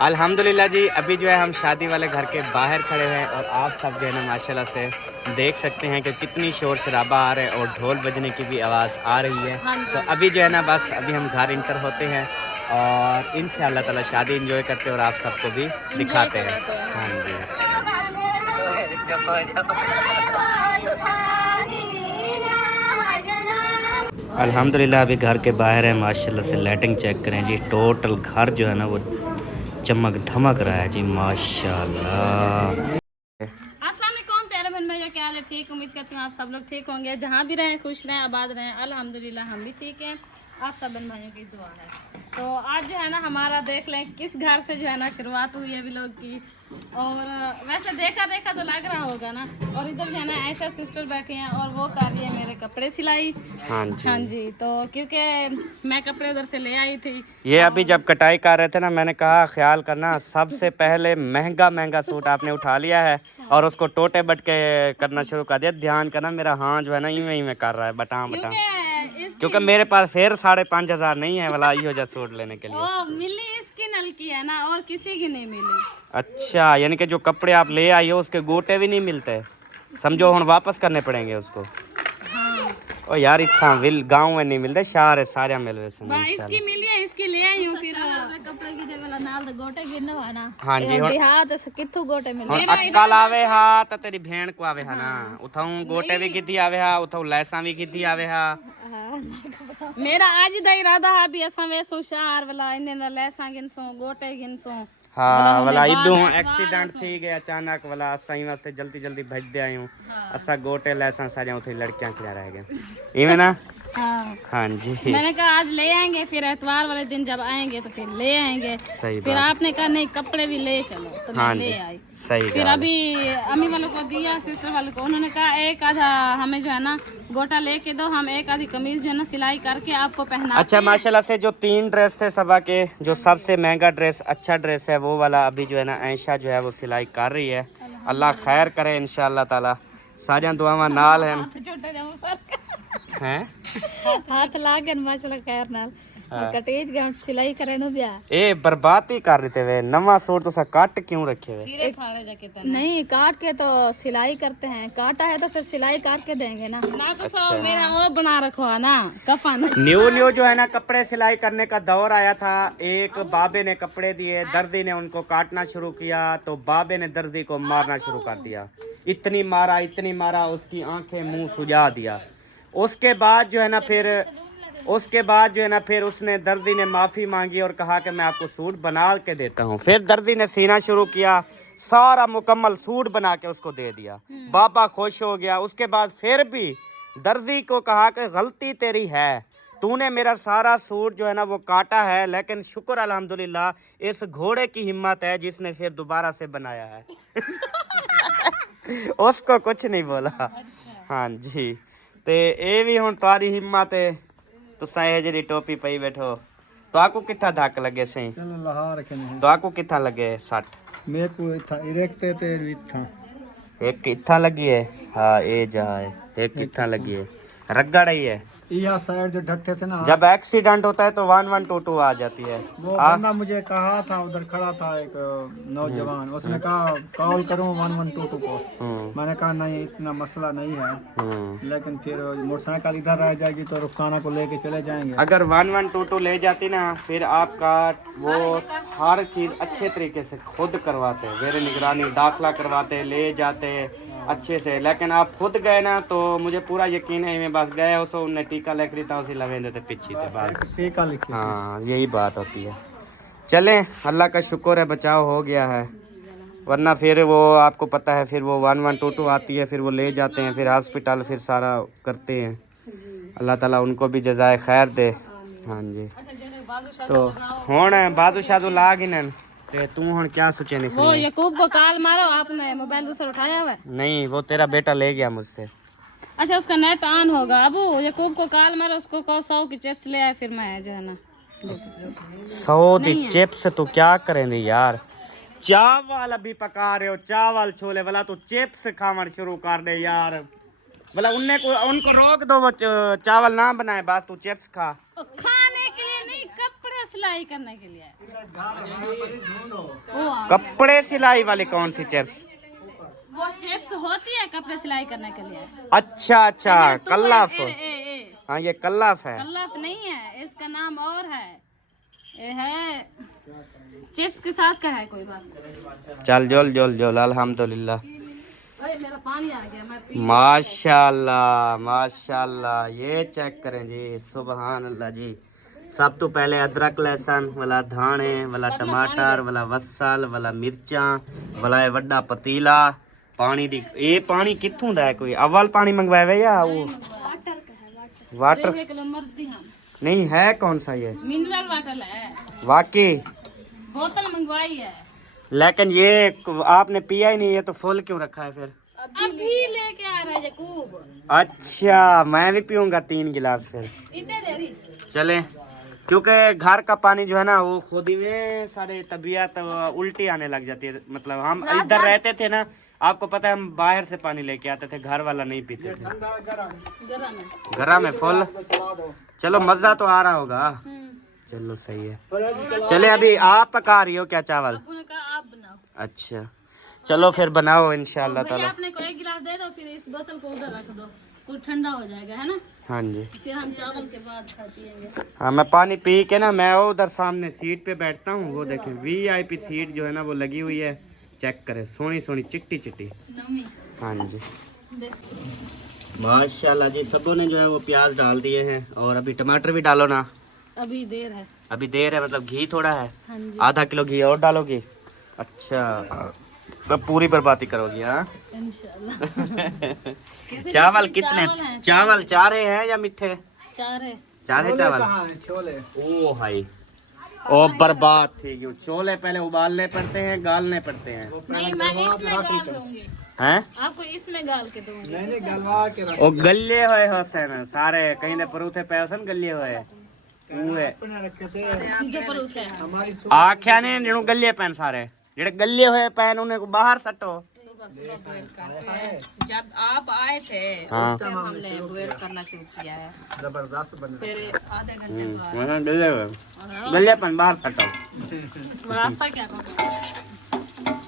अल्हम्दुलिल्लाह जी, अभी जो है हम शादी वाले घर के बाहर खड़े हैं और आप सब जो है ना माशाल्लाह से देख सकते हैं कि कितनी शोर शराबा आ रहा है और ढोल बजने की भी आवाज़ आ रही है। हाँ तो जी। अभी जो है ना बस अभी हम घर इंटर होते हैं और इंशाअल्लाह ताला शादी एंजॉय करते हैं और आप सबको भी इंजॉय दिखाते हैं। कराते हैं। हाँ जी। अल्हम्दुलिल्लाह अभी घर के बाहर है, माशाल्लाह से लाइटिंग चेक करें जी, टोटल घर जो है ना वो चमक धमक रहा है जी माशाल्लाह। अस्सलाम वालेकुम प्यारे बहन भैया, क्या हाल है? ठीक, उम्मीद करती हूँ आप सब लोग ठीक होंगे, जहाँ भी रहें खुश रहें आबाद रहें। अल्हम्दुलिल्लाह हम भी ठीक हैं, आप सब बहन भाइयों की दुआ है। तो आज जो है ना हमारा देख लें किस घर से जो है ना शुरुआत हुई है व्लॉग की। और वैसे देखा देखा तो लग रहा होगा ना। और इधर जो है ना ऐसा सिस्टर बैठी हैं और वो कर रही है मेरे कपड़े सिलाई। हाँ जी। हाँ जी, तो क्योंकि मैं कपड़े उधर से ले आई थी। ये अभी जब कटाई कर रहे थे ना, मैंने कहा ख्याल करना सबसे पहले महंगा महंगा सूट आपने उठा लिया है और उसको टोटे बटके करना शुरू कर दिया। ध्यान करना, मेरा हाथ जो है ना इवें कर रहा है बटाम बटाम, क्योंकि मेरे पास फिर 5,500 नहीं है वाला यो जा सूट लेने के लिए। ओ मिली इसकी नलकी है ना, और किसी की नहीं मिली। अच्छा, यानी कि जो कपड़े आप ले आई हो उसके गोटे भी नहीं मिलते, समझो हम वापस करने पड़ेंगे उसको। हाँ। ओ यार इतना विल गांव में नहीं मिलते, शहर है सारे मिलवे से इसकी मिली है, इसकी ले आई हूं। फिर कपड़े की देवला नाल दे गोटे गिनो है ना। हाँ जी। देहात से किथु गोटे मिले। हुण अक्कल आवे हा तो तेरी भेण को आवे हा ना, उठाऊं गोटे भी गिद्धी आवे हा, उठाऊं लैसा भी गिद्धी आवे हा। मेरा आज दा इरादा है भी असा वेसो शहर वाला इने ना लैसा गिनसो गोटे गिनसो। हाँ वाला इदू एक्सीडेंट थी गया अचानक वाला, सही वास्ते जल्दी जल्दी भज दे आयूं। असा गोटे लैसा सारे उथे लड़कियां खिला रह गए इवें ना। हाँ। हाँ जी। मैंने कहा आज ले आएंगे, फिर एतवार वाले दिन जब आएंगे तो फिर ले आएंगे। सही फिर बात। आपने कहा नहीं कपड़े भी ले चलो, तो मैं हाँ ले जी, आई। सही फिर बात। अभी अम्मी वालों को दिया, सिस्टर वालों को, उन्होंने कहा एक आधा हमें जो है ना गोटा लेके दो, हम एक आधी कमीज जो है ना सिलाई करके आपको पहना। अच्छा माशाल्लाह से जो 3 ड्रेस थे सबा के, जो सबसे महंगा ड्रेस अच्छा ड्रेस है वो वाला अभी जो है ना ऐशा जो है वो सिलाई कर रही है। अल्लाह खैर करे इंशाअल्लाह ताला, सारियां दुआवां नाल हैं। हैं हाथ ला के माशाल्लाह खैर नाल कटेज गम सिलाई करे नो ब्या। ए बर्बादी कर रहे थे वे, नवा सूट तो सा काट क्यों रखे वे? चीरे फाड़े जाके तो नहीं काट के तो सिलाई करते हैं, काटा है तो फिर सिलाई करके देंगे ना। ना तो अच्छा। सो मेरा वो बना रखो है ना कफन। न्यू जो है ना कपड़े सिलाई करने का दौर आया था, एक बाबे ने कपड़े दिए, दर्दी ने उनको काटना शुरू किया तो बाबे ने दर्दी को मारना शुरू कर दिया। इतनी मारा उसकी आंखें मुंह सुजा दिया। उसके बाद जो है ना फिर उसने दर्दी ने माफ़ी मांगी और कहा कि मैं आपको सूट बना के देता हूँ। फिर दर्दी ने सीना शुरू किया, सारा मुकम्मल सूट बना के उसको दे दिया। बाबा खुश हो गया। उसके बाद फिर भी दर्दी को कहा कि गलती तेरी है, तूने मेरा सारा सूट जो है ना वो काटा है, लेकिन शुक्र अल्हम्दुलिल्लाह इस घोड़े की हिम्मत है जिसने फिर दोबारा से बनाया है। उसको कुछ नहीं बोला। हाँ जी, ते ये भी हुण तुम्हारी हिम्मत है, तुसा ये जी टोपी पई बैठो। तो आपको कितना धक्क लगे सही? चलो लहा रखने तो आपको कितना लगे? 60 मेरे को इथा इरेक्टे ते इथा एक कितना लगी है? हाँ ये जा है एक कितना लगी है, रगड़ ही है। यह साइड जो ढट्ठे थे ना, जब एक्सीडेंट होता है तो 1122 आ जाती है। वो बंदा मुझे कहा था, उधर खड़ा था एक नौजवान, उसने कहा कॉल करूं 1122 को। मैंने कहा नहीं इतना मसला नहीं है, लेकिन फिर मोटरसाइकिल इधर रह जाएगी तो रुखसाना को लेके चले जाएंगे। अगर 1122 ले जाती ना, फिर आपका वो हर चीज़ अच्छे तरीके से खुद करवाते, मेरे निगरानी दाखिला करवाते, ले जाते अच्छे से। लेकिन आप खुद गए ना तो मुझे पूरा यकीन है, मैं बस गए उसको उनने टीका लिख रही था, उसी लवेंदे थे पीछे थे बस। टीका लिखी। हाँ यही बात होती है। चलें, अल्लाह का शुक्र है बचाव हो गया है, वरना फिर वो आपको पता है फिर वो 1122 आती है, फिर वो ले जाते हैं, फिर हॉस्पिटल, फिर सारा करते हैं। अल्लाह ताला उनको भी जज़ाए खैर दे। हाँ जी, तो हुण बादशाह लाग ही ते तू हुण क्या सोचे वो निकली? यकूब को कॉल मारो, आपने मोबाइल दूसरा उठाया हुआ है? नहीं, वो तेरा बेटा ले गया मुझसे। अच्छा उसका नेट ऑन होगा। अबू यकूब को कॉल मारो, उसको कहो 100 की चिप्स ले आए, फिर मैं जो है ना 100 दी चिप्स तो क्या करेंगे यार? चावल अभी पका रहे हो, चावल छोले वाला तो चिप्स खावन शुरू कर दे यार। मतलब उनको रोक दो, वो चावल ना बनाए, बस तू चिप्स खा। खाने के लिए नहीं, कपड़े सिलाई करने के लिए। कपड़े सिलाई वाली कौन सी चिप्स? वो चिप्स होती है कपड़े सिलाई करने के लिए। अच्छा अच्छा, कल्लाफ। ए, हाँ ये कल्लाफ है। कल्लाफ नहीं है, इसका नाम और है। ये है चिप्स के साथ का है कोई बात। चल जोल जोल जोल, अल्हम्दुलिल्लाह। ओए मेरा पानी आ गया, मैं पी। माशाल्लाह माशाल्लाह, ये चेक करें जी, सुबहान अल्लाह जी। सब तो पहले अदरक लहसुन वाला धाने वाला टमाटर वाला वसल वाला मिर्चा वाला वड्डा पतीला पानी दी। ये पानी कित्थों दा है? कोई अव्वल पानी मंगवाया या वो वाटर? नहीं है, कौन सा ये? मिनरल वाटर है, वाकई। बोतल मंगवाई है। लेकिन ये आपने पिया ही नहीं, ये तो फुल क्यों रखा है फिर? अभी लेके आ रहा है यकूब। अच्छा, मैं भी पीऊंगा 3 गिलास फिर। इतने देरी चले, क्योंकि घर का पानी जो है ना वो खुद ही में सारे तबीयत उल्टी आने लग जाती है। मतलब हम इधर रहते थे ना, आपको पता है, हम बाहर से पानी लेके आते थे, घर वाला नहीं पीते थे। गरम है फुल। चलो मजा तो आ रहा होगा। चलो सही है। चले, अभी आप पका रही हो क्या चावल? आप बनाओ। अच्छा चलो फिर बनाओ इंशाल्लाह भैया ताला। आपने को एक गिलास दे दो, फिर इस बोतल को उधर रख दो, कुछ ठंडा हो जाएगा, है ना? हाँ जी। फिर हम चावल के बाद खा पिएंगे। हाँ, मैं पानी पी के ना मैं उधर सामने सीट पे बैठता हूँ। वो देखें VIP सीट जो है ना वो लगी हुई है, चेक करें, सोनी सोनी चिट्टी चिट्टी। हाँ जी माशाल्लाह जी। सबों ने जो है वो प्याज डाल दिए हैं, और अभी टमाटर भी डालो ना। अभी देर है। अभी देर है, मतलब घी थोड़ा है। हाँ जी। आधा किलो घी और डालोगी? अच्छा, तो पूरी बर्बादी करोगी? हाँ इंशाल्लाह। चावल कितने? चावल 4 हैं या मीठे? 4 है। 4 है चावल। छोले। ओ भाई, ओ बर्बाद थी क्यों? छोले पहले उबालने पड़ते हैं, गालने पड़ते हैं। नहीं, मैं इसमें गाल दूंगी। हैं? आपको इसमें गाल के दूंगी। नहीं गलवा के रख। ओ गले हुए हुसैन सारे, कहीं ने परूथे पे हुसैन गले हुए ओए इधर पर उठे हैं। हमारी आख्या ने जिन्हों गले पैन सारे जेड़े गले हुए पैन उन्हें को बाहर सटो। जब आप आए थे हाँ। उस टाइम हमने बॉयल करना शुरू किया है। जबरदस्त बन फिर आधे घंटे बाद वहाँ गले हुए गले पैन बाहर सटो। रास्ता क्या करो?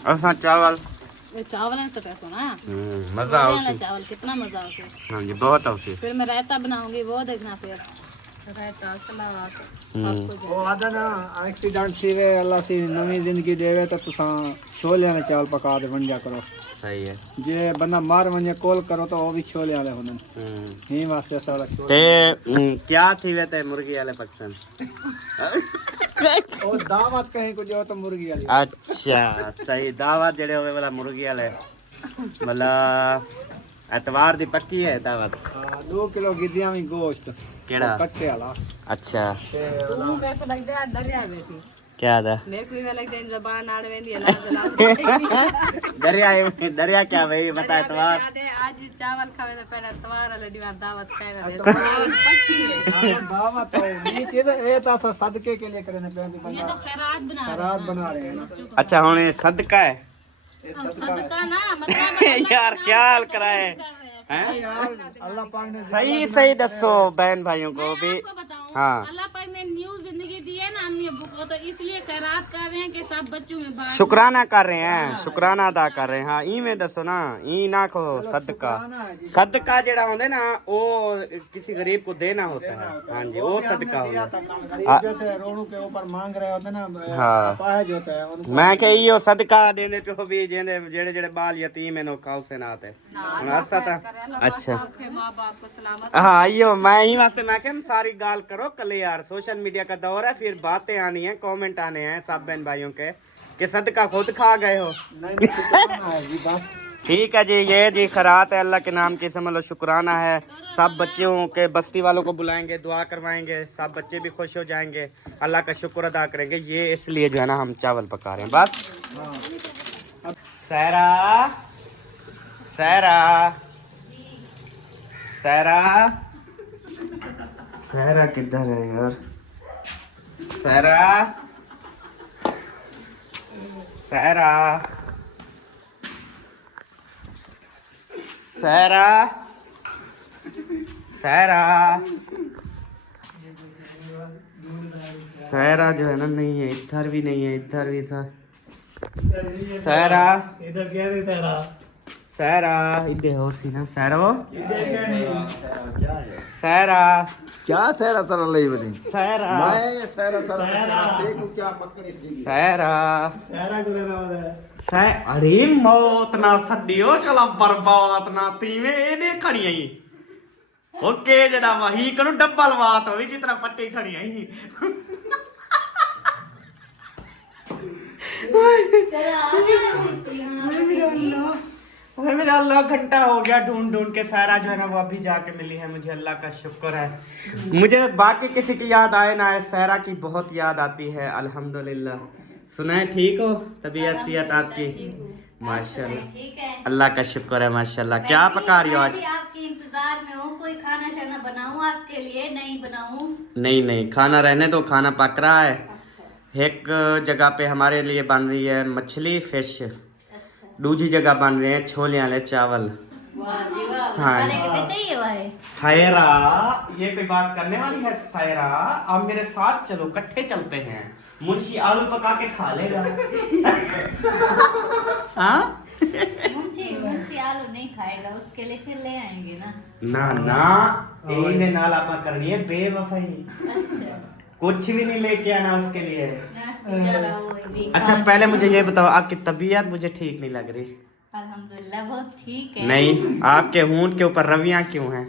अच्छा चावल, ये चावल है सटा सोना। मजा आओ। चावल कितना मजा उसे। हाँ जी बहुत आवश्यक। फिर मैं रायता बनाऊंगी, वो देखना फिर। रायता सलाद वो आदा ना एक्सीडेंट थी वे, अल्लाह सी नवी जिंदगी देवे तो तुसा छोले ने चावल पका दे बन जा करो। सही है। जे बंदा मार वने कॉल करो तो वो भी छोले वाले होने ही वास्ते सारा छोले। ते क्या थी वे ते मुर्गी वाले पसंद? ओ दावत कहीं को जो तो मुर्गी वाली। अच्छा सही, दावत जेड़े होवे वाला मुर्गी वाले, मतलब एतवार दी पक्की है दावत। 2 किलो गिद्दियां भी गोश्त केड़ा? कट्टे वाला। अच्छा तू मेरे को लगता है दरिया में थी। क्या था? मेरे को भी लगता है जबान आड़ में दी लाज दरिया क्या भाई बता एतवार। याद है आज चावल खावे तो पहले तवार वाले दीवार दावत खाए दे दावत पक्की है। दावत तो ये चीज ये तो सदके के लिए करने पे ये बंदा तो खैरात बना रहे खराब बना रहे हैं ना। अच्छा हुन ये सदका है। ये हैं। सदका है। सदका ना मतलब यार क्या हाल कराए हैं? यार अल्लाह पाक ने सही सही दसो बहन भाइयों को भी। आपको बताऊं, हाँ। अल्लाह पाक ने न्यू जिंदगी दी है ना अम्मी अब्बू को, तो इसलिए खैरात कर रहे हैं कि सब बच्चों में बात। शुक्राना कर रहे हैं, शुक्राना अदा कर रहे हैं। हाँ ई में दसो ना, ई ना खो सदका। सदका जेड़ा होंदे ना वो किसी गरीब को देना होता है। हाँ जी वो सदका होंदा। गरीब जैसे रोडों के ऊपर मांग रहे होते ना, हाँ। अपाहिज होता है उनको। मैं के इयो सदका देने पे भी जेंदे जेड़े जेड़े बाल यतीम है नो खाओ से ना आते हसा था। अच्छा आपके माँ बाप को सलामत हाँ इयो मैं ही वास्ते मैं क्या सारी गाल करो कल यार, सोशल मीडिया का दौर है, फिर बातें आनी है, कमेंट आने हैं सब बहन भाइयों के कि सदका खुद खा गए हो। नहीं शुक्राना है जी बस। ठीक है जी, ये जी खैरात है अल्लाह के नाम की, समझ लो शुक्राना है। सब बच्चों के बस्ती वालों को बुलाएंगे, दुआ करवाएंगे, सब बच्चे भी खुश हो जाएंगे, अल्लाह का शुक्र अदा करेंगे। ये इसलिए जो है ना हम चावल पका रहे हैं बस। सहरा सहरा सहरा सहरा किधर है यार? सहरा सहरा सहरा सहरा सहरा जो है ना नहीं है, इधर भी नहीं है, इधर भी था। सहरा इधर क्या नहीं तेरा सहरा इधर हो सी ना सहरा वो सहरा क्या सहरा तरह लई बनी सहरा मैं सहरा तरह देखो क्या पकड़ी थी सहरा सहरा को देना वाला है अरे मौत ना सदियो चला बर्बाद ना तीवे एने खड़ी आई ओके जरा वही करू डबल बात होई जितना पट्टी खड़ी आई मेरा अल्लाह घंटा हो गया ढूंढ ढूंढ के सारा जो है ना वो अभी जाके मिली है मुझे, अल्लाह का शुक्र है। मुझे बाकी किसी की याद आए ना आए, सहरा की बहुत याद आती है अल्हम्दुलिल्लाह। सुनाए ठीक हो, तबीयत सेहत आपकी? माशाल्लाह ठीक है। अल्लाह का शुक्र है माशाल्लाह। क्या पका रही हो आज? आपके इंतजार में हूँ, कोई खाना शाना बनाऊँ आपके लिए? नहीं बनाऊँ? नहीं नहीं खाना रहने दो, खाना पक रहा है। एक जगह पे हमारे लिए बन रही है मछली फिश, दूसरी जगह बन रहे हैं छोले वाले चावल। वाह जी वाह, हाँ मसाले जी। कितने चाहिए भाई? सायरा ये कोई बात करने वाली है? सायरा आप मेरे साथ चलो, इकट्ठे चलते हैं। मुंशी आलू पका के खा लेगा। हाँ मुंशी आलू नहीं खाएगा, उसके लिए फिर ले आएंगे ना। ना ना इन्हें नाल आपा करनी है बेवफाई, अच्छा कुछ भी नहीं लेके आना उसके लिए। बेचारा वो भी अच्छा पहले मुझे ये बताओ, आपकी तबीयत मुझे ठीक नहीं लग रही। अल्हम्दुलिल्लाह बहुत ठीक है। नहीं, आपके होंठ के ऊपर रवियां क्यों हैं?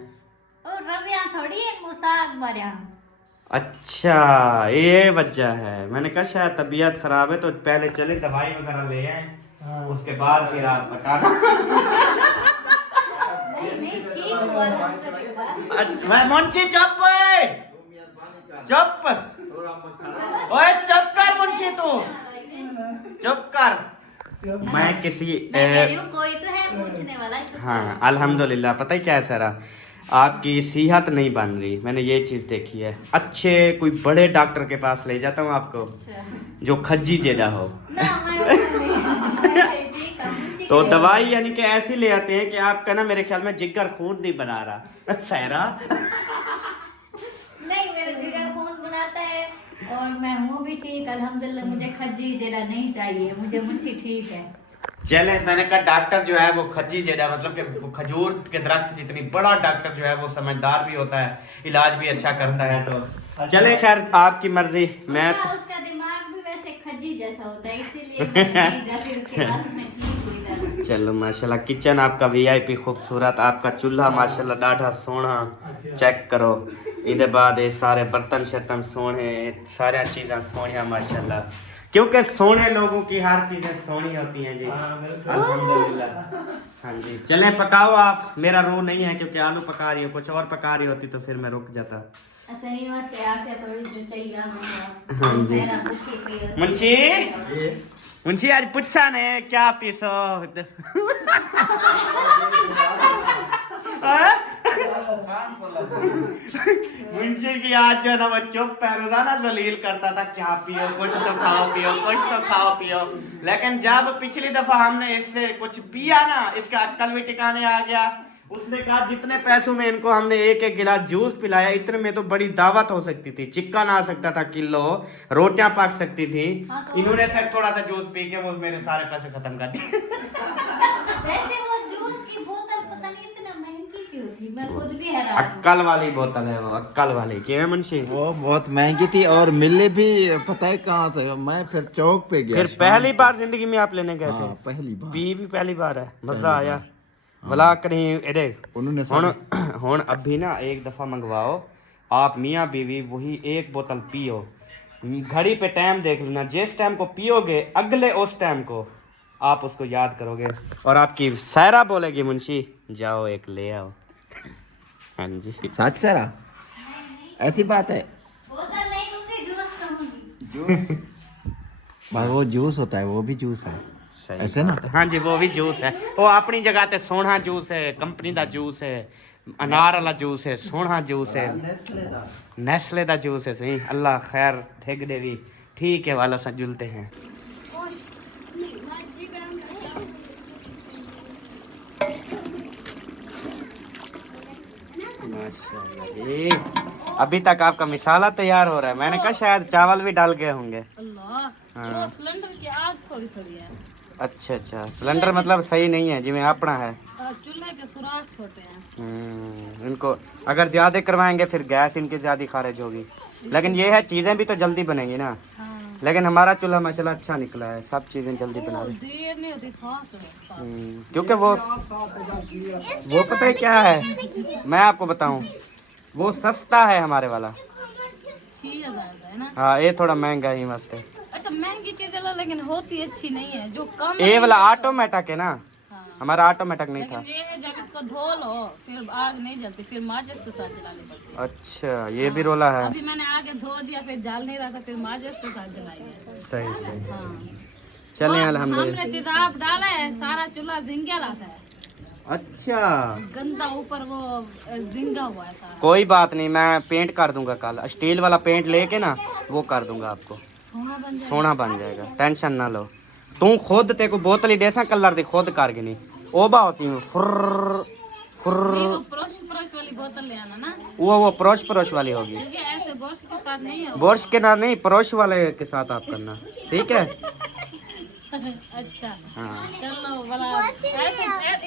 और रवियां थोड़ी है, मुसाग मरिया। अच्छा ये वजह है। मैंने कहा शायद तबीयत खराब है तो पहले चले दवाई वगैरह ले आए, उसके बाद फिर आप पकाना। नहीं ठीक हुआ अल्हम्दुलिल्लाह। अच्छा मैं मुंशी चुप चुप ओए चुप कर मुंशी, तू चुप कर। मैं किसी मैं कह रही हूँ कोई तो है पूछने वाला। शुक्र हाँ अल्हम्दुलिल्लाह। पता है क्या है सरा, आपकी सेहत नहीं बन रही, मैंने ये चीज़ देखी है। अच्छे कोई बड़े डॉक्टर के पास ले जाता हूँ आपको, जो खज्जी जेड़ा हो। ना मैं ठीक है। तो दवाई यानी कि ऐसी ले आते हैं कि आपका ना मेरे ख्याल में जिगर खून नहीं बना रहा। सहरा नहीं मेरा जिगर खून बनाता है और मैं हूँ भी ठीक अल्हम्दुलिल्लाह। मुझे खज्जी जरा नहीं चाहिए, मुझे मुंशी ठीक है। चले मैंने कहा डॉक्टर जो है वो खज्जी जेड़ा मतलब कि वो खजूर के दरख्त जितनी बड़ा डॉक्टर जो है वो समझदार भी होता है, इलाज भी अच्छा करता है। तो चले खैर आपकी मर्जी। मैं उसका दिमाग भी वैसे खज्जी जैसा होता है, इसीलिए मैं नहीं जाती उसके पास में। ठीक हुई था। चलो माशाल्लाह। किचन आपका वीआईपी खूबसूरत, आपका चूल्हा माशाल्लाह डाढ़ा सोना, चेक करो। इधर बाद ये सारे बर्तन शर्तन सोने, सारी चीज़ें सोनिया माशाल्लाह, क्योंकि सोने लोगों की हर चीज़ें सोनी होती हैं जी अल्हम्दुलिल्लाह। हाँ जी चलें पकाओ आप, मेरा रो नहीं है क्योंकि आलू पका रही हो, कुछ और पका रही होती तो फिर मैं रुक जाता। अच्छा ये वैसे आके थोड़ी जो चाहिए हाँ जी। मेरा भूखे पे मुंशी मुंशी आज पूछा ने क्या पीसो? मुंशी की आज जो है ना वो चुप है, रोजाना जलील करता था क्या पियो, कुछ तो खाओ पियो, कुछ तो खाओ पियो। लेकिन जब पिछली दफा हमने इससे कुछ पिया ना, इसका अक्ल भी ठिकाने आ गया। उसने कहा जितने पैसों में इनको हमने एक एक गिलास जूस पिलाया, इतने में तो बड़ी दावत हो सकती थी, चिकन आ सकता था किलो, रोटियां पक सकती थी। हाँ तो इन्होंने सिर्फ थोड़ा सा जूस पी के वो मेरे सारे पैसे खत्म कर दिए। वैसे वो जूस की बोतल पता नहीं इतना महंगी क्यों थी, मैं खुद भी हैरान हूँ। अक्कल वाली बोतल है वो, अक्कल वाली। क्यों है मुंशी? वो बहुत महंगी थी और मिले भी पता है कहाँ से। मैं फिर चौक पे गया। फिर पहली बार जिंदगी में आप लेने गए थे? हाँ, पहली बार। पी भी पहली बार है, मजा आया भला कहीं एडे उन्होंने हुन अभी ना एक दफा मंगवाओ आप मियाँ बीवी, वही एक बोतल पियो, घड़ी पे टाइम देख लेना, जिस टाइम को पियोगे अगले उस टाइम को आप उसको याद करोगे और आपकी सायरा बोलेगी मुंशी जाओ एक ले आओ। हाँ जी सच सहरा ऐसी बात है। बोतल नहीं दूंगी, जूस कहूंगी। जूस भाई वो जूस होता है, वो भी जूस है ऐसे ना। हाँ जी वो भी जूस है, वो अपनी जगह ते सोना जूस है, कंपनी दा जूस है, अनार वाला जूस है, सोना जूस है, नेस्ले दा जूस है। सही अल्लाह खैर ठेक दे भी ठीक है वाला सा जुलते हैं। माशाल्लाह जी अभी तक आपका मिसाला तैयार हो रहा है। मैंने कहा शायद चावल भी डाल गए होंगे। अल्लाह, वो सिलेंडर की आग थोड़ी थोड़ी है। अच्छा अच्छा, सिलेंडर मतलब सही नहीं है जिमें अपना है। चूल्हे के सुराख छोटे हैं। इनको अगर ज्यादा करवाएंगे फिर गैस इनकी ज्यादा खारिज होगी। लेकिन ये है चीजें भी तो जल्दी बनेंगी ना। हाँ। लेकिन हमारा चूल्हा माशाल्लाह अच्छा निकला है, सब चीजें जल्दी बना दे। देर नहीं होती, फास्ट है। क्योंकि वो पता है क्या है, मैं आपको बताऊं, वो सस्ता है हमारे वाला। 6000 का है ना। हाँ, ये थोड़ा महंगा ही वास्ते। अच्छा, महंगी चीज है लेकिन होती अच्छी नहीं है। जो कम ये वाला ऑटोमेटिक है ना, हाँ। हमारा ऑटोमेटिक नहीं था। लेकिन ये है जब इसको धो लो फिर आग नहीं जलती, फिर माचिस के साथ जलानी पड़ती है। अच्छा, ये भी रोला है। अभी मैंने आगे धो दिया, फिर जल नहीं रहा था, फिर माचिस के साथ जलाई है। सही सही। हाँ। चलें और अल्हम्दुलिल्लाह। हमने तेजाब डाला है, सारा चूल्हा जिंगा लाता है। अच्छा, गंदा ऊपर वो जिंगा हुआ है सारा। कोई बात नहीं, मैं पेंट कर दूंगा कल। स्टील वाला पेंट लेके ना वो कर दूंगा आपको, सोना बन जाए। सोना बन जाएगा, टेंशन ना लो। तू खुद ते को बोतल ही देसा कलर दी खुद कर गनी ओ बासी फुर्र फुर्र। नहीं, वो परोश वाली बोतल ले आना ना, वो परोश वाली होगी। क्योंकि ऐसे बोश के साथ नहीं है। बोर्श के ना नहीं, परोश वाले के साथ आप करना, ठीक है। अच्छा, हाँ, चलो बड़ा ऐसे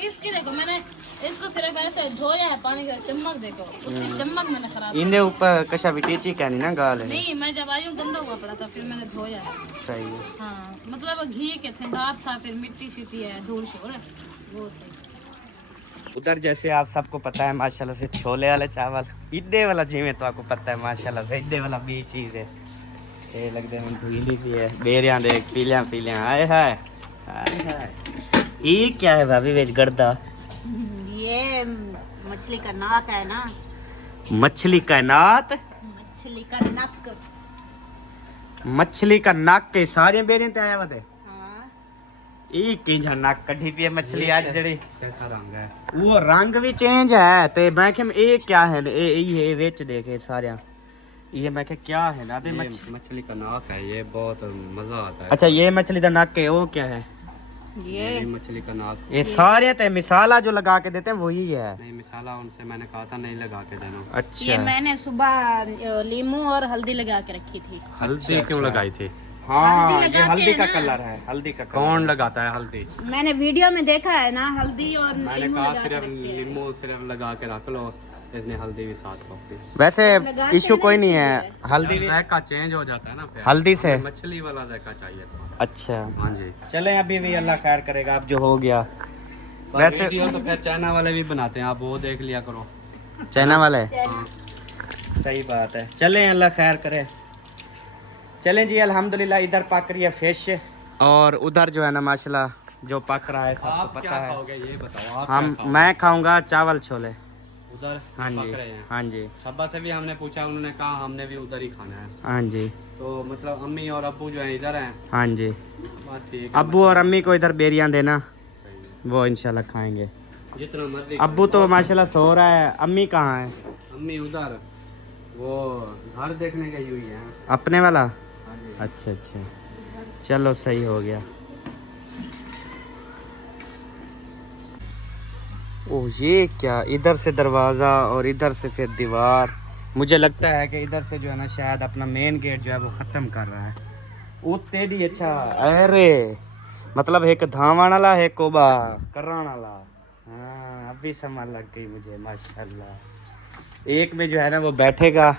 इसकी देखो, मैंने इसको सिर्फ ऐसे धोया है पानी का, चम्मच देखो उसकी चम्मच मैंने खराब इंदे ऊपर कशा विटीची कहनी ना गाल है। नहीं, मैं जब आई हूँ गंदा हुआ पड़ा था, फिर मैंने धोया है। सही है। हाँ, मतलब घी के थे, दाब था, फिर मिट्टी सीटी है, धूल शोर है वो थे। उधर जैसे आप सबको पता है माशाल्लाह से छोले वाले चावल, इड्डे वाला जिमें तो आपको पता है माशाल्लाह से इड्डे वाला भी चीज़ है। ये लगते हैं धुली भी है, बेरियां देख पीलियां पीलियां आए हाय हाय। ये क्या है भाभी वेज गर्दा? ये मछली का नाक है ना, मछली का नात, मछली का नक। मछली का नाक के सारे बेरियां ते आया वते। हाँ, ये किंजा नाक कढ़ी पी है मछली आज जड़ी। कैसा रंग है? वो रंग भी चेंज है ते मैं कि ये क्या है, ये वेच देखे सारे ये मैं क्या है ना दे मछली का नाक है, ये बहुत मजा आता है। अच्छा, ये मछली का नाक के वो क्या है? ये मछली का नाक ये सारे ते मिसाला जो लगा के देते हैं वही है। नहीं, मिसाला उनसे मैंने कहा था नहीं लगा के देना। अच्छा, ये मैंने सुबह लीमू और हल्दी लगा के रखी थी। हल्दी क्यों लगाई थी? हाँ, हल्दी ये लगाते हल्दी हैं का ना। कलर है, हल्दी का कलर। कौन लगाता है हल्दी? मैंने वीडियो में देखा है ना, हल्दी और मैंने लीमू कहा लगा के सिर्फ रखते हैं। नींबू सिर्फ लगा के रख लो, इसने हल्दी भी साथ रख दी। वैसे लगाते इशू हैं कोई ना नहीं है, इसीलिए। हल्दी जायका चेंज हो जाता है ना फिर। हल्दी से। हमें मछली वाला जायका चाहिए था। अच्छा, हाँ जी। चले अभी भी अल्लाह खैर करेगा, अब जो हो गया। पर वैसे वीडियो तो फिर चाइना वाले भी बनाते हैं, आप वो देख लिया करो। चाइना वाले, हाँ। सही बात है। चलें अल्लाह खैर करे। चलें जी, अल्हम्दुलिल्लाह इधर पक रही है फिश और उधर जो है ना माशाल्लाह जो पक रहा है सबको आप पता क्या है। खाओगे ये बताओ, आप हम क्या खाओगे? मैं खाऊंगा चावल छोले। उधर हाँ पक जी, रहे हैं। हाँ जी, सब्बा से भी हमने पूछा, उन्होंने कहा हमने भी उधर ही खाना है। हाँ जी, तो मतलब अम्मी और अब्बू जो है इधर हैं। हाँ जी। बस ठीक है। अब्बू और अम्मी को इधर बेरियां देना, सही है। वो इंशाल्लाह खाएंगे। जितना मर्जी। अब्बू तो माशाल्लाह सो रहा है, अम्मी कहाँ है? अम्मी उधर वो घर देखने गई हुई है। अपने वाला? हाँ जी। अच्छा अच्छा, चलो सही हो गया। ओह, ये क्या, इधर से दरवाज़ा और इधर से फिर दीवार। मुझे लगता है कि इधर से जो है ना शायद अपना मेन गेट जो है वो ख़त्म कर रहा है। वो तेरी अच्छा, अरे मतलब एक धावान वाला है कोबा करान वाला। हाँ, अभी समझ लग गई मुझे माशाल्लाह। एक में जो है ना वो बैठेगा,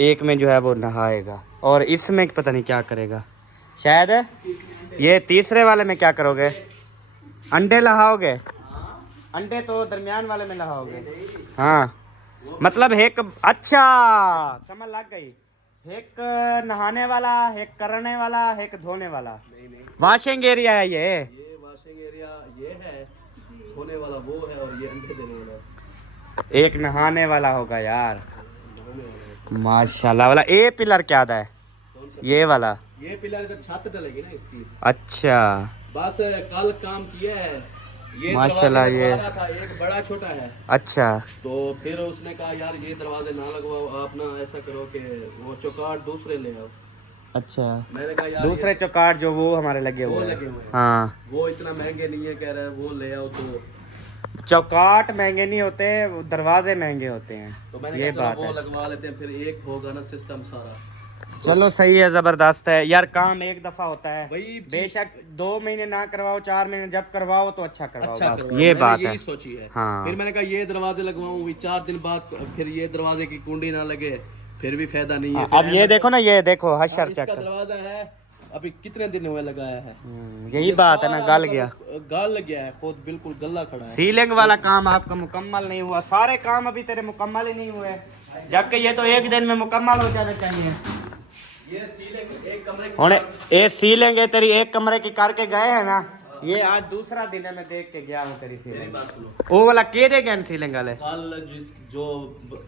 एक में जो है वो नहाएगा, और इसमें पता नहीं क्या करेगा। शायद ये तीसरे वाले में क्या करोगे? अंडे लहाओगे? अंडे तो दरमियान वाले में लहाओगे। हाँ, मतलब एक, अच्छा समझ लग गई, एक नहाने वाला, एक करने वाला, एक धोने वाला। वॉशिंग एरिया है ये वॉशिंग एरिया ये है, धोने वाला वो है, और ये अंडे देने वाला। एक नहाने वाला होगा यार, माशाल्लाह वाला। ये पिलर क्या है? ये वाला? ये पिलर इधर छत डलेगी ना इसकी। अच्छा, बस कल काम किया है। ये माशाल्लाह, दरवाजा ये लगवा रहा था, एक बड़ा छोटा है। अच्छा, तो फिर उसने कहा यार ये दरवाजे ना लगवाओ, आप ना ऐसा करो कि वो चौकाट दूसरे ले आओ। अच्छा, मैंने कहा यार दूसरे चौकाट जो वो हमारे लगे वो हुए लगे हैं। हुए हैं, हाँ, वो इतना महंगे नहीं है, कह रहे हैं वो ले आओ। तो चौकाट महंगे नहीं होते, दरवाजे महंगे होते हैं। तो मैंने ये कहा बात चलो वो है। लगवा लेते हैं, फिर एक होगा ना सिस्टम सारा। चलो सही है, जबरदस्त है यार। काम एक दफा होता है, वही बेशक 2 महीने ना करवाओ, 4 महीने जब करवाओ तो अच्छा करवाओ, अच्छा बस करवाओ। ये मैंने बात यही है। सोची है। हाँ। फिर मैंने कहा ये दरवाजे लगवाऊं, 4 दिन बाद फिर ये दरवाजे की कुंडी ना लगे, फिर भी फायदा नहीं है। अब ये देखो ना, ये देखो हशर इसका चेक। दरवाजा है अभी कितने दिन हुए लगाया है। यही ये बात है ना, सारा गल गया। गल गया है खुद, बिल्कुल गला खड़ा है। सीलिंग वाला काम आपका मुकम्मल नहीं हुआ, सारे काम अभी तेरे मुकम्मल ही नहीं हुए, जबकि ये तो एक दिन में मुकम्मल हो जाना चाहिए। ये सीलिंग एक कमरे की हुण ये सीलिंग है तेरी एक कमरे की करके गए है ना, ये आज दूसरा दिन है, मैं देख के गया हूँ तेरी मेरी सीलिंग। बात सुनो, वो वाला केड़े गए सीलिंग वाले? कल जो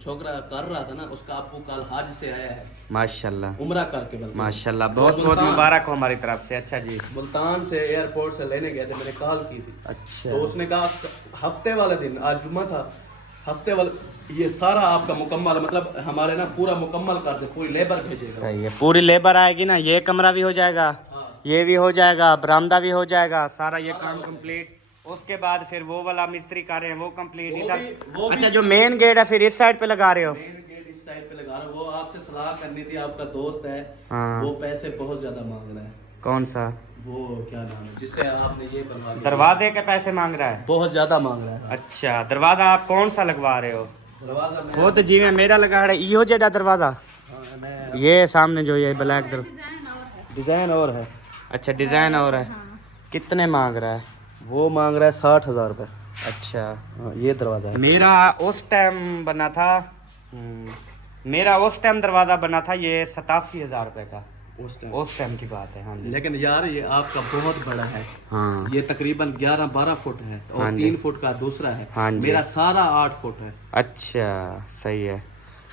छोकरा कर रहा था ना, उसका आपको कल हज से आया है, माशाल्लाह उम्रा करके बल्कि। माशाल्लाह, बहुत बहुत मुबारक हो हमारी तरफ से। अच्छा जी, मुल्तान से एयरपोर्ट से लेने गए थे, मैंने कॉल की थी। अच्छा तो उसने कहा हफ्ते वाले दिन, आज जुम्मा था, हफ्ते वाले ये सारा आपका मुकम्मल, मतलब हमारे ना पूरा मुकम्मल कर दे, पूरी लेबर भेजेगा। सही है, पूरी लेबर आएगी ना, ये कमरा भी हो जाएगा, ये भी हो जाएगा, बरामदा भी हो जाएगा, सारा ये काम कंप्लीट। उसके बाद फिर वो वाला मिस्त्री कर रहे हैं, वो कंप्लीट वो इधर। भी अच्छा, जो मेन गेट है फिर इस साइड पे लगा रहे हो? मेन गेट इस साइड पे लगा रहा हूं। वो आपसे सलाह करनी थी, आपका दोस्त है, हाँ। वो पैसे बहुत ज्यादा मांग रहा है। कौन सा? वो क्या नाम है जिससे आपने ये बनवा लिया? दरवाजे के पैसे मांग रहा है? बहुत ज्यादा मांग रहा है। अच्छा, दरवाजा आप कौन सा लगवा रहे हो? दरवाजा मैं वो तो जी में मेरा लगा रहा है, इहो जेड़ा दरवाजा, हाँ, मैं ये सामने जो ये ब्लैक डिजाइन और है। अच्छा, डिजाइन और है। कितने मांग रहा है? वो मांग रहा है 60,000 रुपए। अच्छा, ये दरवाजा है। मेरा उस टाइम बना था, मेरा उस टाइम दरवाजा बना था ये 87,000 रुपए का, उस टाइम की बात है। हाँ जी। लेकिन यार ये आपका बहुत बड़ा है। हाँ ये तकरीबन 11-12 फुट है और हाँ जी। 3 फुट का दूसरा है। हाँ जी। मेरा सारा 8 फुट है। अच्छा, सही है।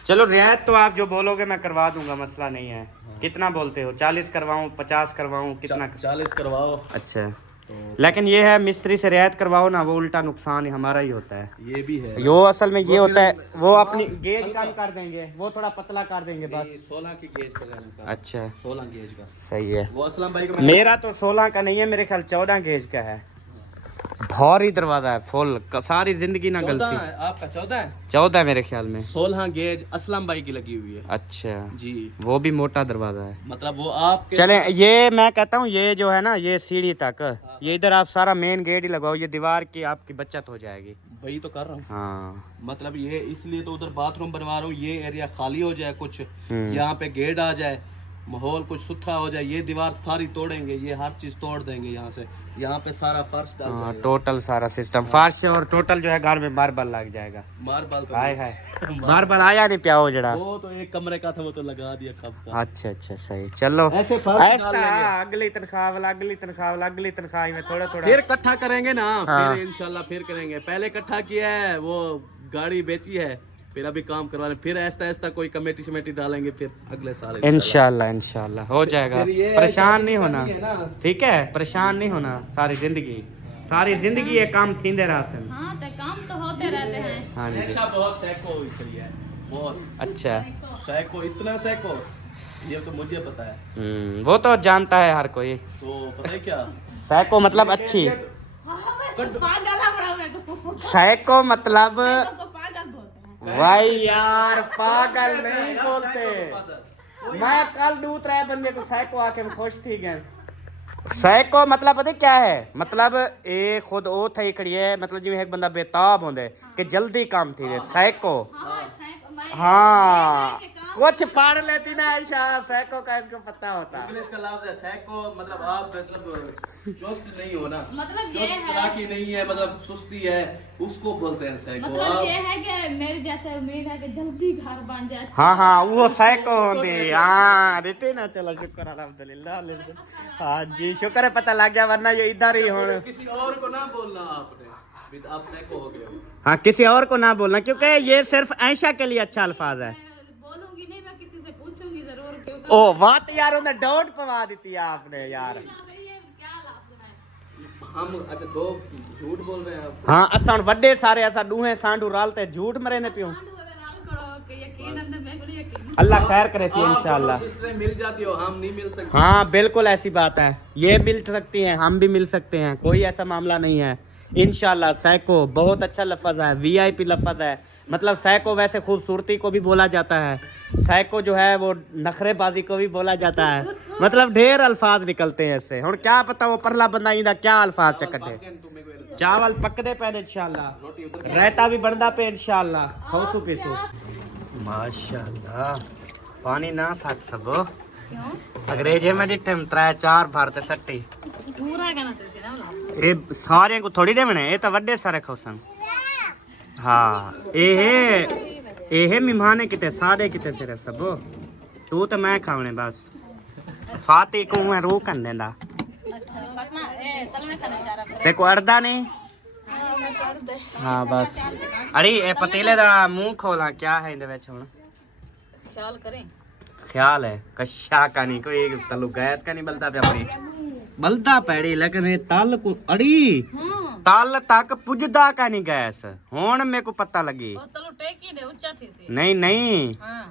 चलो, रियायत तो आप जो बोलोगे मैं करवा दूंगा, मसला नहीं है। कितना बोलते हो? 40 करवाऊं, 50 करवाऊं, कितना? 40 करवाओ। अच्छा, लेकिन ये है मिस्त्री से रियायत करवाओ ना, वो उल्टा नुकसान हमारा ही होता है। ये भी है। यो असल में ये होता है, वो अपनी गेज कम कर देंगे, वो थोड़ा पतला कर देंगे बस। 16 की गेज का लेने का। अच्छा, 16 गेज का। सही है। वो असलम भाई को मेरा तो 16 का नहीं है, मेरे ख्याल 14 गेज का है। भारी दरवाजा है, फुल सारी जिंदगी ना 14 गलती। है आपका, 14 है। 14 मेरे ख्याल में। 16 गेज असलम भाई की लगी हुई है। अच्छा, जी, वो भी मोटा दरवाजा है। मतलब वो आपके चले, ये मैं कहता हूँ, ये जो है ना, ये सीढ़ी तक, ये इधर आप सारा मेन गेट ही लगाओ, ये दीवार की आपकी बचत हो जाएगी। वही तो कर रहा हूँ। हाँ, मतलब ये इसलिए तो उधर बाथरूम बनवा रहा हूँ, ये एरिया खाली हो जाए, कुछ यहाँ पे गेट आ जाए, माहौल कुछ सुथरा हो जाए। ये दीवार सारी तोड़ेंगे, ये हर चीज तोड़ देंगे यहाँ से, यहाँ पे सारा फर्श डाल हाँ, जाएगा। टोटल सारा सिस्टम फर्श से, और टोटल जो है घर में मार्बल लग जाएगा। मार्बल तो हाय हाय, मार्बल आया नहीं पिया हो जड़ा। वो तो एक कमरे का था, वो तो लगा दिया कब का। अच्छा अच्छा, सही। चलो, ऐसे फर्श ऐसा डाल लेंगे। अगली तनख्वाह वाला, अगली तनख्वाह वाला, अगली तनख्वाह में थोड़ा थोड़ा। फिर इकट्ठा करेंगे ना, हाँ। फिर इंशाल्लाह फिर करेंगे। पहले इकट्ठा किया है, वो गाड़ी बेची है, फिर अभी काम करवा रहे हैं, फिर ऐसा ऐसा कोई कमेटी शमेटी डालेंगे, फिर अगले साल इंशाल्लाह इंशाल्लाह हो जाएगा। फिर ये परेशान नहीं ऐसा होना, नहीं है ना। ठीक है? परेशान नहीं होना सारी जिंदगी ये काम थींदे रासन। हाँ, तो काम तो होते रहते हैं। हाँ जी, हमेशा बहुत सैको हुई है, बहुत अच्छा। सैको, इतना सैको, ये तो मुझे पता है। वो तो जानता है हर कोई। तो पता है क्या, सैको मतलब अच्छी, पागल है बड़ा मेरे को। सैको मतलब तो पागल बोलते हैं। भाई यार, पागल नहीं बोलते। मैं कल दूत रहे बंदे को सैको आके खुश थी गए। सैको मतलब पता क्या है? मतलब ए खुद ओ थई खड़ी है, मतलब जिवें एक बंदा बेताब होंदे कि जल्दी काम थी वे सैको। हाँ, कुछ पढ़ लेती ना ऐसा, सैको का इसको पता होता। इंग्लिश का लफ्ज है सैको, मतलब आप मतलब चुस्त नहीं हो ना, मतलब ये चुस्त है, चलाकी नहीं है, मतलब सुस्ती है, उसको बोलते हैं सैको। मतलब ये है कि मेरे जैसे उम्मीद है कि जल्दी घर बन जाए। हाँ हाँ, वो सैको होंदी। हाँ, रिटे ना, चलो शुक्र अल्हम्दुलिल्लाह। हाँ जी, शुक्र है पता लग गया, वरना ये इधर ही होने। किसी और को ना बोलना आपने, आप सैको हो गए हो। हाँ, किसी और को ना बोलना, क्योंकि ये सिर्फ ऐशा के लिए अच्छा अल्फाज है। बोलूंगी नहीं, मैं किसी से पूछूंगी जरूर क्यों। ओ बात यार, उन्हें डाउट पवा दी थी आपने यार। क्या लाभ है? हम अच्छा दो झूठ बोल रहे हैं आप। हाँ, असा वड्डे सारे ऐसा दूहे सांडू रालते झूठ मरे ने पियो। अल्लाह खैर करे सी इंशाल्लाह। सिस्टरें मिल जाती हो, हम नहीं मिल सकते। हाँ बिल्कुल ऐसी बात है, ये मिल सकती हैं, हम भी मिल सकते हैं, कोई ऐसा मामला नहीं है। इंशाल्लाह सैको बहुत अच्छा लफ्ज़ है, VIP लफ्ज़ है। मतलब सैको वैसे खूबसूरती को भी बोला जाता है, सैको जो है वो नखरेबाजी को भी बोला जाता है। मतलब ढेर अल्फाज निकलते हैं इससे। हुण क्या पता वो परला बंदा इंदा क्या अल्फाज चकटे। चावल पकदे पे इंशाल्लाह, रायता भी बनदा पे इंशाल्लाह, खाओ पीसू। माशाल्लाह पानी ना सट सबो अंग्रेजे में डिटे 3-4 भारत सट्टी पूरा कहना तुसी ना बोला। ये सारे को थोड़ी देवने, ये तो वड्डे सारे खोसन। हाँ ये मेहमान किते सारे किते सिर्फ सबो, तू तो मैं खावने बस। फाती को मैं रू कर देंदा। अच्छा फातिमा ए तल में खाने जा रहा देखो अड़दा नहीं। हाँ बस अरे ये पतीले दा मुंह खोला क्या है इंदे विच हुण? ख्याल करें। ख्याल है कशा का नहीं कोई तलु गैस का नहीं बलता पे अपनी बलता पैड़ी, लेकिन ये तल को अड़ी तल तक पुजदा का नहीं गैस। हुण मेरे को पता लगी। वो तलो टेकी दे ऊंचा थी सी। नहीं नहीं हां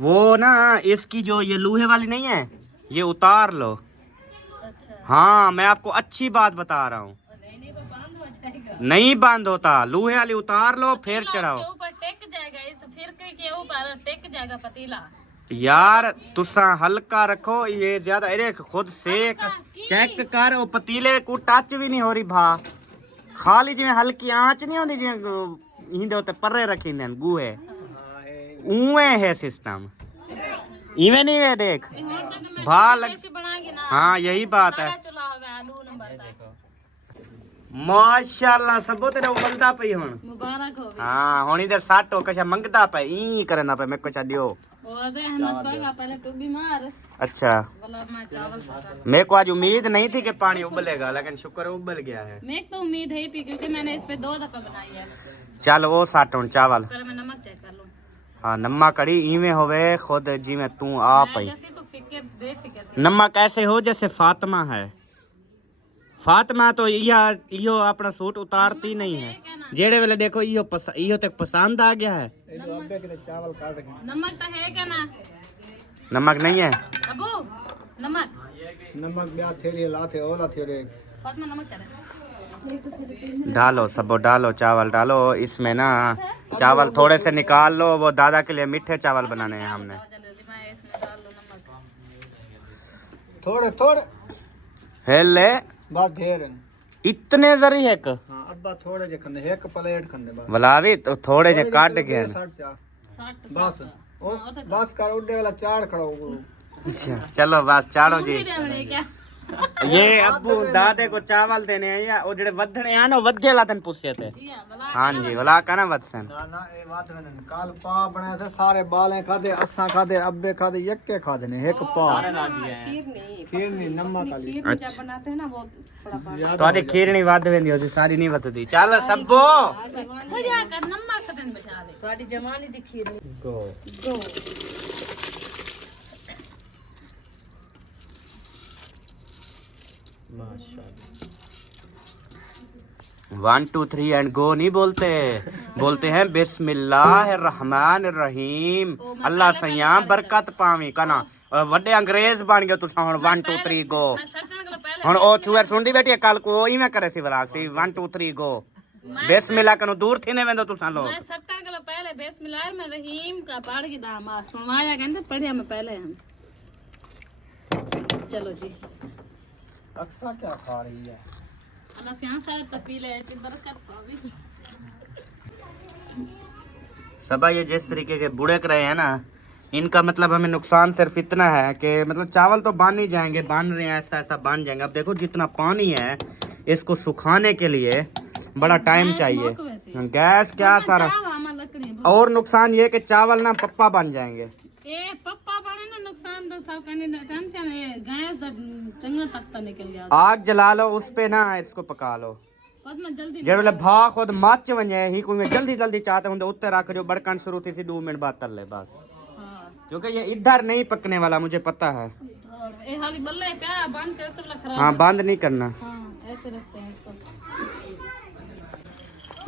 वो ना इसकी जो ये लोहे वाली नहीं है, ये उतार लो। अच्छा हाँ मैं आपको अच्छी बात बता रहा हूँ, नहीं वो बंद हो जाएगा। नहीं बंद होता। लोहे वाली उतार लो फिर चढ़ाओ। इसके ऊपर टेक जाएगा, इस फिरके के ऊपर टेक जाएगा पतीला। यार तुसा हल्का रखो, ये ज्यादा अरे खुद सेक चेक कर। वो पतीले को टच भी नहीं हो रही भा, खाली जिवें हल्की आंच नहीं होती जिवें इंदे उत्ते पर्रे रखी ने गुए उवे है सिस्टम। इवें नहीं वे देख भा लग। ऐसे बनाएंगे ना। हाँ यही बात है। सारा चूल्हा होगा आलू नंबर तक। माशाल्लाह सबो तेरा उबलदा पई हुन। मुबारक हो भी। हाँ हुन इधर साटो कशा मंगदा पे ई करना पे मेरे को चा दियो। और दे अहमद कहेगा पहले तू भी मार अच्छा बोला मैं चावल खाता। मेरे को आज उम्मीद नहीं थी कि पानी उबलेगा, लेकिन शुक्र है उबल गया है। मैं तो उम्मीद है ही क्योंकि मैंने इस पे 2 दफा बनाई है। चल वो साटो चावल। पहले मैं नमक चेक कर लूं। हाँ नमक कड़ी इवें होवे खुद जिवें तू आ मैं पई। जैसे तो फिक्र बेफिक्र नमक ऐसे हो जैसे फातिमा है। फातिमा तो इहो अपना सूट उतारती नहीं है। जेड़े वेले देखो इहो तक पसंद आ गया है। नमक तो है क्या ना? नमक नहीं है अबू नमक नमक ब्या थेली लाथे ओला थेरे फातिमा नमक करे। डालो सबो डालो चावल डालो इसमें ना। चावल थोड़े से निकाल लो, वो दादा के लिए मीठे चावल बनाने हैं हमने। जल्दी मैं इसमें डाल लो नमक। थोड़े थोड़े हेले बस ढेर इतने जरी है क हाँ अब्बा थोड़े जे खंदे एक प्लेट खंदे बस वलावी तो थोड़े जे काट के बस ओ बस कर उड़े वाला चाड़ खड़ो अच्छा, चलो बस चाड़ो जी। हमने क्या ये अब्बू दादे को चावल देने हैं या वो जेड़े वधने हैं ना वधे ला तन पूछे थे। जी हां भला हाँ जी वला का ना वधसन ना ना ए बात में काल पा बनाए थे सारे बालें खादे असा खादे अब्बे खादे यक्के खादे ने एक पा खीर नहीं नमक वाली अच्छा बनाते हैं ना वो थोड़ा तोरी खीर नहीं वध वेंदी होसी सारी नहीं वधदी। चल सबो हो जाकर नमक सटन बिठा ले। थोड़ी जमानी दिखी गो गो 1 2 3 एंड गो नहीं बोलते, बोलते हैं बिस्मिल्लाहिर्रहमानिर्रहीम। अल्लाह सयाम बरकत पावी कना वड्डे अंग्रेज बन गए तुसा हुन 1 2 3 गो। सटन को पहले हुन ओ चुअर सुनदी बेटी कल को ई में करे सी वराग सी 1 2 3 गो बिस्मिल्लाह कनो दूर थीने वेंदो तुसा लोग। मैं सटन को पहले बिस्मिल्लाहिर्रहमानिर्रहीम का पढ़ के दामा सुनवाया कहते पढ़िया मैं पहले हम। चलो जी अक्सा क्या खा रही है अल्लाह से यहाँ सारे तपीले ची बरकत पावी। सबा ये जिस तरीके के बुड़क रहे हैं ना, इनका मतलब हमें नुकसान सिर्फ इतना है कि मतलब चावल तो बन ही जाएंगे, बन रहे हैं ऐसा ऐसा बन जाएंगे। अब देखो जितना पानी है इसको सुखाने के लिए बड़ा टाइम चाहिए। गैस क्या सारा। और नुकसान ये कि चावल ना पप्पा बन जाएंगे। ए पप्पा बने ना नुकसान तो था कने टेंशन है गैस दा चंगा तख्ता निकल गया। आग जला लो उस पे ना इसको पका लो। पद में जल्दी जेड़े वेले भा खुद मच वने ही कोई जल्दी जल्दी चाहते होंगे उत्ते रख जो बड़कन शुरू थी सी 2 मिनट बाद तल ले बस। हां क्योंकि ये इधर नहीं पकने वाला मुझे पता है। और ए हाली बल्ले प्या बंद कर तो खराब। हाँ बंद नहीं करना। हां ऐसे रखते हैं इसको।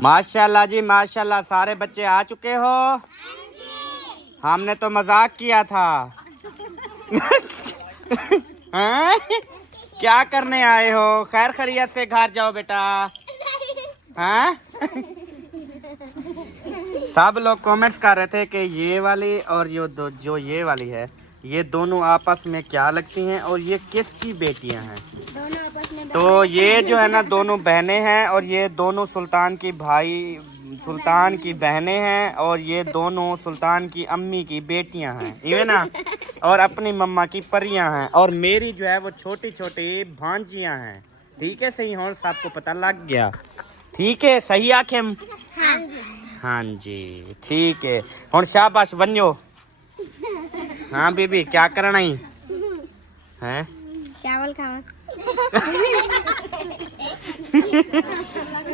माशाल्लाह जी माशाल्लाह सारे बच्चे आ चुके हो। हमने तो मजाक किया था। हैं? क्या करने आए हो? खैर खैरियत से घर जाओ बेटा। हाँ सब लोग कमेंट्स कर रहे थे कि ये वाली और जो ये वाली है, ये दोनों आपस में क्या लगती हैं और ये किसकी बेटियां हैं। दोनों आपस में तो ये जो है ना दोनों बहनें हैं और ये दोनों सुल्तान की बहनें हैं और ये दोनों सुल्तान की अम्मी की बेटियां हैं, ये ना, और अपनी मम्मा की परियां हैं और मेरी जो है वो छोटी छोटी भांजियां हैं। ठीक है, सही हो, सबको पता लग गया। ठीक है, सही आखे। हाँ जी ठीक है, और शाबाश बनियो। हाँ बीबी क्या करना ही है? चावल खाओ।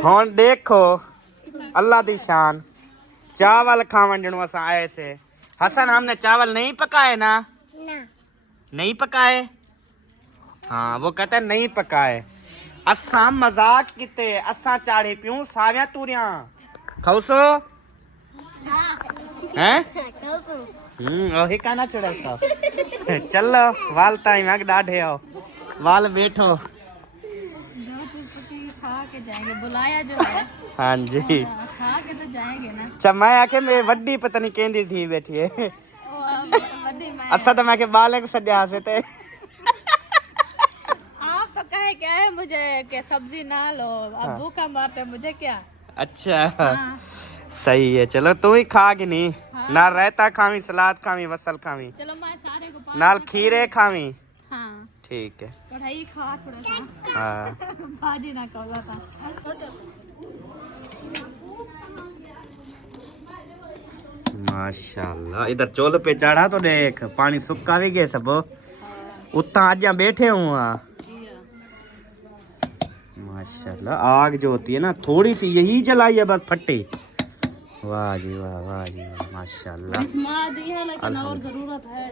हाँ देखो अल्लाह दी शान, चावल खावन जणो असा आए से। हसन हमने चावल नहीं पकाए ना? नहीं पकाए? हाँ वो कहते नहीं पकाए। असा मजाक किते, असा चाड़े पियूं साविया तूरिया खाओसो हैं? ओही काना चढ़ा सा। चलो वाल टाइम आग डाढ़े आओ, वाल बैठो। जो चीज खा के जाएंगे, बुलाया जो है। हाँ जी खा के तो जाएंगे ना। अच्छा मैं आके मैं वड्डी पता नहीं केंदी थी बैठी है। बर्थडे में अच्छा तो मैं के बाले को सजा से थे। आप तो कहे क्या है मुझे कि सब्जी ना लो, अब भूखा मारते मुझे क्या। अच्छा सही है, चलो तू ही खा कि नहीं। ना रायता खावी, सलाद खावी, वसल खावी, चलो मैं सारे को नाल खीरे खावी। हाँ ठीक है कढ़ाई खा थोड़ा सा। हाँ भाजी ना कौला था। माशाल्लाह। इधर चोल पे चढ़ा तो देख पानी सुक्का भी गए सब, उतना आज यहाँ बैठे हुआ। माशाल्लाह आग जो होती है ना थोड़ी सी यही जलाई है बस फट्टी। वाह जी वाह, वाह जी वाह, माशाल्लाह। इसमें दी है लेकिन और जरूरत है।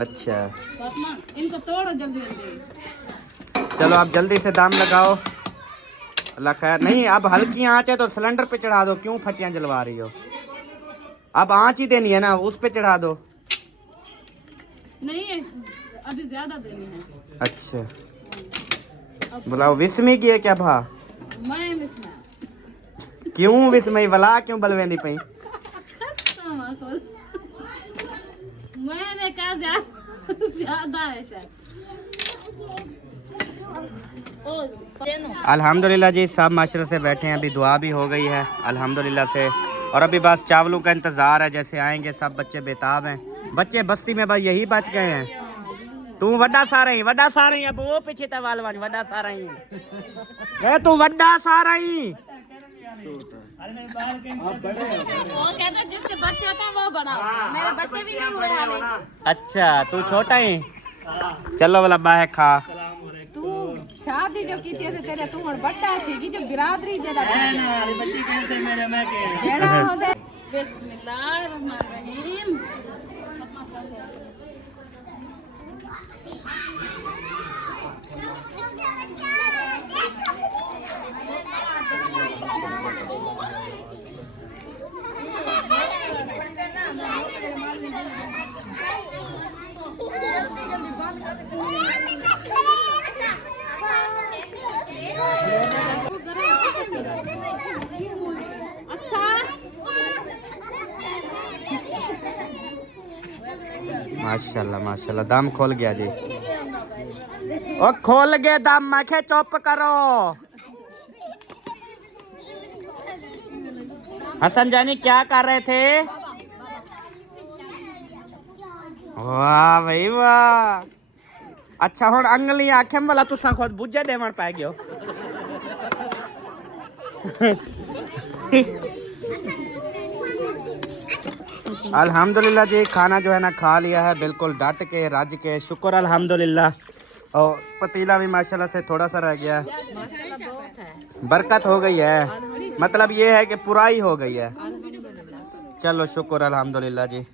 अच्छा फातिमा इनको तोड़ो जल्दी जल्दी। चलो आप जल्दी से दाम लगाओ, अल्लाह खैर। नहीं अब हल्की आंच है तो सिलेंडर पे चढ़ा दो, क्यों फटियां जलवा रही हो? अब आंच ही देनी है ना, उस पे चढ़ा दो। नहीं अभी ज्यादा देनी है। अच्छा बुलाओ। विस्मी की है क्या भा? मैं मिसना क्यों विस्मई वला क्यों बलवेंदी पई? मैंने कहा ज्यादा है शायद। अल्हम्दुलिल्लाह जी सब माशरे से बैठे हैं, अभी दुआ भी हो गई है अल्हम्दुलिल्लाह से, और अभी बस चावलों का इंतज़ार है। जैसे आएंगे सब बच्चे बेताब हैं, बच्चे बस्ती में बस यही बच गए हैं। तू वड्डा सारा ही अब वो पीछे तवाल वाली वड्डा सारा ही है, तू वड्डा सारा ही। वो कहता है जिसके बच्चे होते हैं वो बड़ा होता है। मेरे बच्चे भी नहीं हुए हाले। अच्छा तू छोटा ही। चलो वाला बाहे खा। तू शादी जो की थी तेरे तू और बट्टा थी कि जो बिरादरी दे बिस्मिल्लाहिर्रहमानिर्रहीम। माशाल्लाह माशाल्लाह दम खोल गया जी। ओ खोल गए दम, मैं के चुप करो। हसन जानी क्या कर रहे थे? वाह भाई वाह। अच्छा हुन अंगली आखे वाला तुसा खुद बुझे देवण पाए गयो। अल्हम्दुलिल्लाह जी खाना जो है ना खा लिया है बिल्कुल डट के रज के, शुक्र अल्हम्दुलिल्लाह। और पतीला भी माशाल्लाह से थोड़ा सा रह गया, बरकत हो गई है, मतलब ये है कि पुराई हो गई है। चलो शुक्र अल्हम्दुलिल्लाह जी।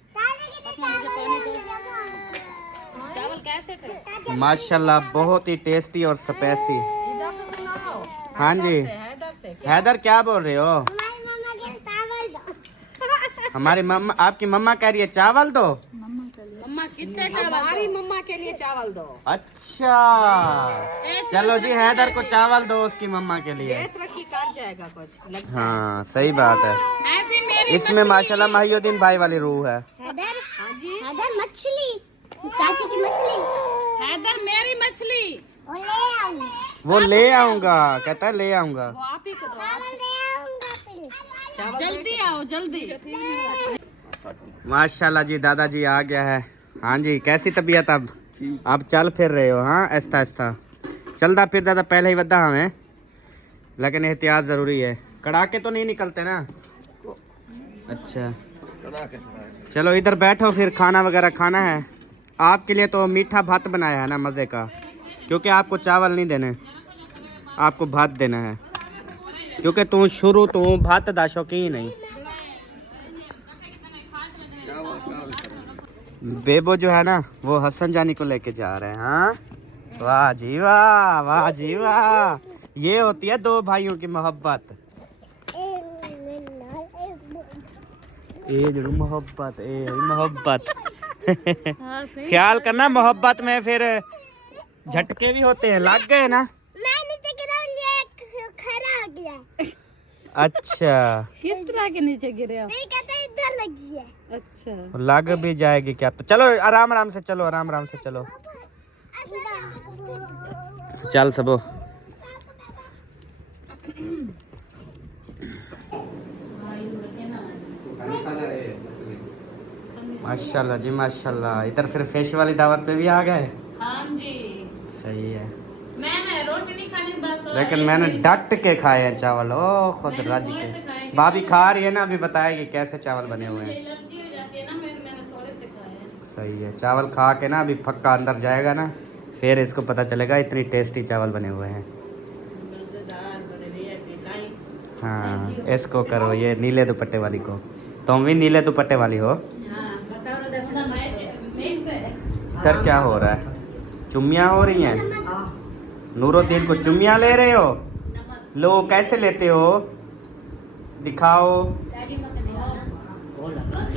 माशाल्लाह बहुत ही टेस्टी और स्पाइसी। हाँ जी हैदर क्या बोल रहे हो? हमारी मम्मा, आपकी मम्मा कह रही है चावल दो। मम्मा कितने हमारी मम्मा के लिए चावल दो। अच्छा चलो जी हैदर को चावल दो उसकी मम्मा के लिए। जाएगा कुछ लगता हाँ सही बात है। ऐसी मेरी इसमें माशाल्लाह माहिउद्दीन भाई वाली रूह है। हैदर मछली, चाची की मछली हैदर मेरी मछली और ले आऊंगा। वो ले आऊंगा, कहता है ले आऊंगा। वो आप ही को दो आप ले आऊंगा फिर। जल्दी आओ जल्दी। माशाल्लाह जी दादाजी आ गया है। हाँ जी कैसी तबीयत अब? आप चल फिर रहे हो? हाँ आहिस्ता आहिस्ता चलता फिरता तो पहले ही वद्दा हमें, लेकिन एहतियात ज़रूरी है। कड़ाके तो नहीं निकलते ना? अच्छा चलो इधर बैठो, फिर खाना वगैरह खाना है। आपके लिए तो मीठा भात बनाया है ना मज़े का, क्योंकि आपको चावल नहीं देने, आपको भात देना है, क्योंकि तू शुरू तू भात दा शौकीन नहीं। बेबो जो है ना वो हसन जानी को लेके जा रहे हैं। हाँ वाह जी वाह, वाह जी वाह, ये होती है दो भाइयों की मोहब्बत। ए मोहब्बत, ए मोहब्बत। ख्याल करना मोहब्बत में फिर झटके भी होते हैं। लग गए ना? खरा हो गया। अच्छा किस तरह के नीचे गिरे हो? इधर लगी है। अच्छा लग भी जाएगी क्या? तो चलो आराम आराम से चलो, आराम आराम से चलो। चल सबो। माशाल्लाह जी माशाल्लाह। इधर फिर फिश वाली दावत पे भी आ गए। हाँ जी सही है, मैंने रोटी नहीं खानी बस। लेकिन मैंने डट के खाए हैं चावल। ओ खुद रज के। भाभी खा रही है ना, अभी बताएगी कैसे चावल बने हुए हैं। एलर्जी हो जाती है ना, मैंने थोड़े से खाए हैं। सही है, चावल खा के ना अभी पक्का अंदर जाएगा ना, फिर इसको पता चलेगा इतनी टेस्टी चावल बने हुए हैं। हाँ इसको करो, ये नीले दुपट्टे वाली को। तुम भी नीले दुपट्टे वाली हो? इधर क्या हो रहा है? चुम्मियाँ हो रही हैं? नूरुद्दीन को चुम्मियाँ ले रहे हो? लो कैसे लेते हो? दिखाओ।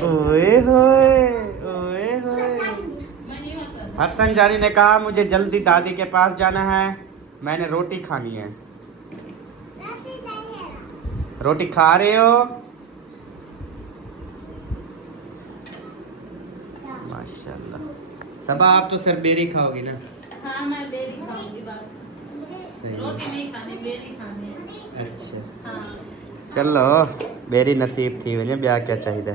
ओए होए, ओए होए। हसन जानी ने कहा मुझे जल्दी दादी के पास जाना है, मैंने रोटी खानी है। रोटी खा रहे हो? माशाल्लाह। सबा आप तो सिर्फ बेरी खाओगी ना? हाँ मैं बेरी खाऊंगी बस, सही रोटी है। नहीं खानी, बेरी खानी है। अच्छा हाँ चलो बेरी नसीब थी वजह ब्याह क्या चाहिए।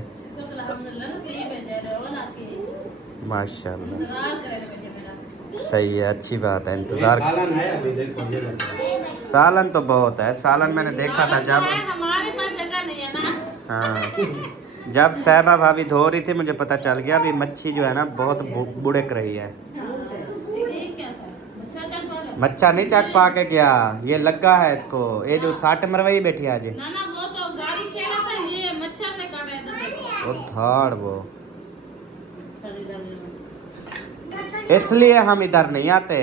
माशाल्लाह सही है, अच्छी बात है। इंतजार सालन तो बहुत है। सालन मैंने देखा था जब हमारे पास जगह नहीं है ना। हाँ जब साहिबा भाभी धो रही थी मुझे पता चल गया अभी मच्छी जो है ना बहुत बुड़क रही है। मच्छा नहीं चक पा के गया, ये लगा है इसको। ये जो 60 मरवई बैठी आज ना ना वो तो गाड़ी खेला था, ये मच्छर ने काटा है। वो धाड़ वो, इसलिए हम इधर नहीं आते।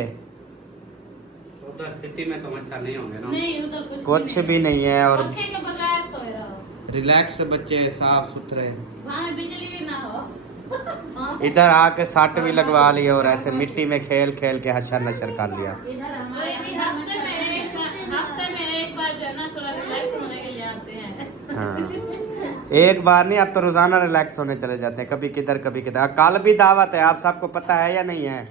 उधर सिटी में तो मच्छर नहीं होंगे ना? नहीं उधर कुछ भी नहीं है। और पंखे के बगैर सोए रहो। रिलैक्स बच्चे, साफ सुथरे। वहाँ बिजली भी ना हो। इधर आके सट भी लगवा ली और ऐसे मिट्टी में खेल खेल के हशर नशर कर लिया। हफ्ते में एक बार जो है ना थोड़ा रिलैक्स होने के लिए आते हैं। हाँ एक बार नहीं, अब तो रोजाना रिलैक्स होने चले जाते हैं, कभी किधर कभी किधर। कल भी दावत है, आप सबको पता है या नहीं है?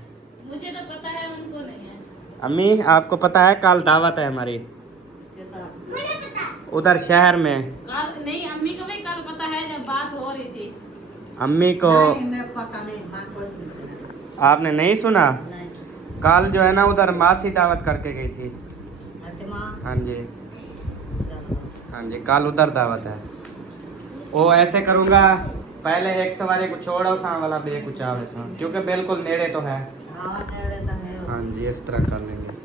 मुझे तो पता है, उनको नहीं है। अम्मी आपको पता है कल दावत है हमारी उधर शहर में? कल नहीं, अम्मी को भी कल पता है, जब बात हो रही थी। अम्मी को आपने नहीं सुना? कल जो है ना उधर मासी दावत करके गई थी। हाँ जी हाँ जी कल उधर दावत है। वो ऐसे करूँगा, पहले एक सवारी को छोड़ो सा वाला बे कुछ आवे सा, क्योंकि बिल्कुल नेड़े तो है। हाँ जी इस तरह कर लेंगे।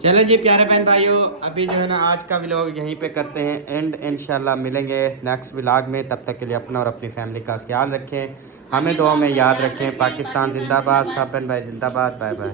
चलो जी प्यारे बहन भाइयों, अभी जो है ना आज का व्लॉग यहीं पे करते हैं एंड इंशाल्लाह मिलेंगे नेक्स्ट व्लॉग में। तब तक के लिए अपना और अपनी फैमिली का ख्याल रखें, हमें दुआ में याद रखें। पाकिस्तान जिंदाबाद, सापन भाई जिंदाबाद। Bye bye.